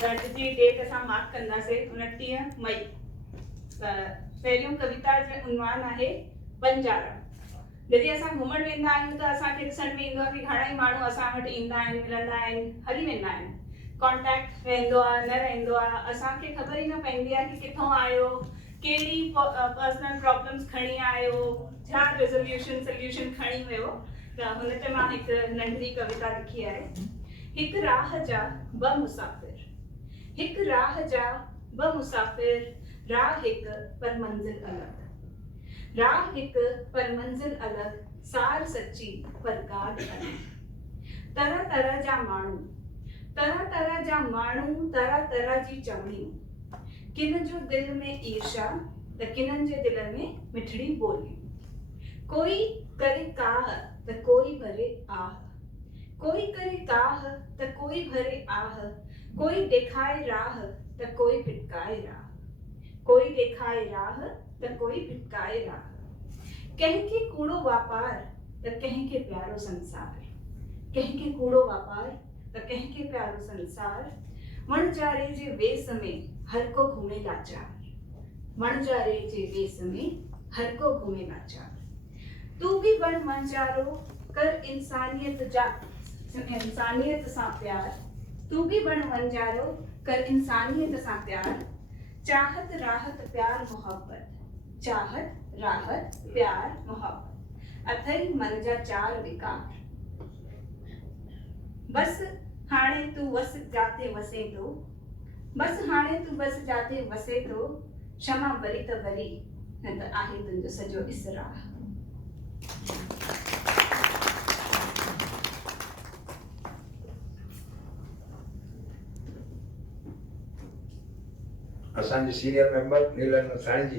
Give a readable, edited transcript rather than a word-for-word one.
त अॼु जी डेट असां मार्क कंदासीं 29 मई। त पहिरियों कविता जो उनवान आहे बंजारा। जॾहिं असां घुमण वेंदा आहियूं त असांखे ॾिसण में ईंदो आहे कि घणा ई माण्हू असां वटि ईंदा आहिनि, मिलंदा आहिनि, हली वेंदा आहिनि। कॉन्टेक्ट रहंदो आहे, न रहंदो आहे, असांखे ख़बर ई न पवंदी आहे कि किथां आयो, कहिड़ी पर्सनल प्रॉब्लम्स खणी आयो, छा सोल्यूशन खणी वियो। त हुन ते मां हिकु नंढड़ी कविता लिखी आहे। हिकु राह जा ॿ मुसाफ़िर, हिकु राह जा ॿ मुसाफ़िर, राह हिकु पर मंज़िल अलॻि। राह हिकु पर मंज़िल अलॻि, सार सची पर ॻाल्हि अलॻि। तरह तरह जा माण्हू, तरह तरह जा माण्हू, तरह तरह जी चवणियूं। किन जो दिल में ईर्ष्या त किननि जे दिल में मिठड़ी ॿोलियूं। कोई करे काह त कोई भरे आह, कोई करे काह त कोई भरे आह। कोई ॾेखारे राह त कोई भिटकाए राह, कोई ॾेखारे राह त कोई भिटकाए राह। कंहिंखे कूड़ो वापार त कंहिंखे प्यारो संसार, कंहिंखे कूड़ो वापार त कंहिंखे प्यारो संसार। वणजारे जे वेस में हर को घुमे लाचार, वणजारे जे वेस में हर को घुमे लाचार। तू भी बण वणजारो, कर इंसानियत सां प्यार। तू भी बण वणजारो, कर इंसानियत सां प्यार। चाहत राहत प्यार मोहब्बत, चाहत राहत प्यार मोहब्बत। अथई मन जा चार विकार, बस हाणे तू वस जाते वसे थो, बस हाणे तू बस जाते वसे थो। क्षमा वरी त वरी, न त आहे तुंहिंजो सॼो इसराह। असांजे सीनियर मेंबर नीलम साईं जी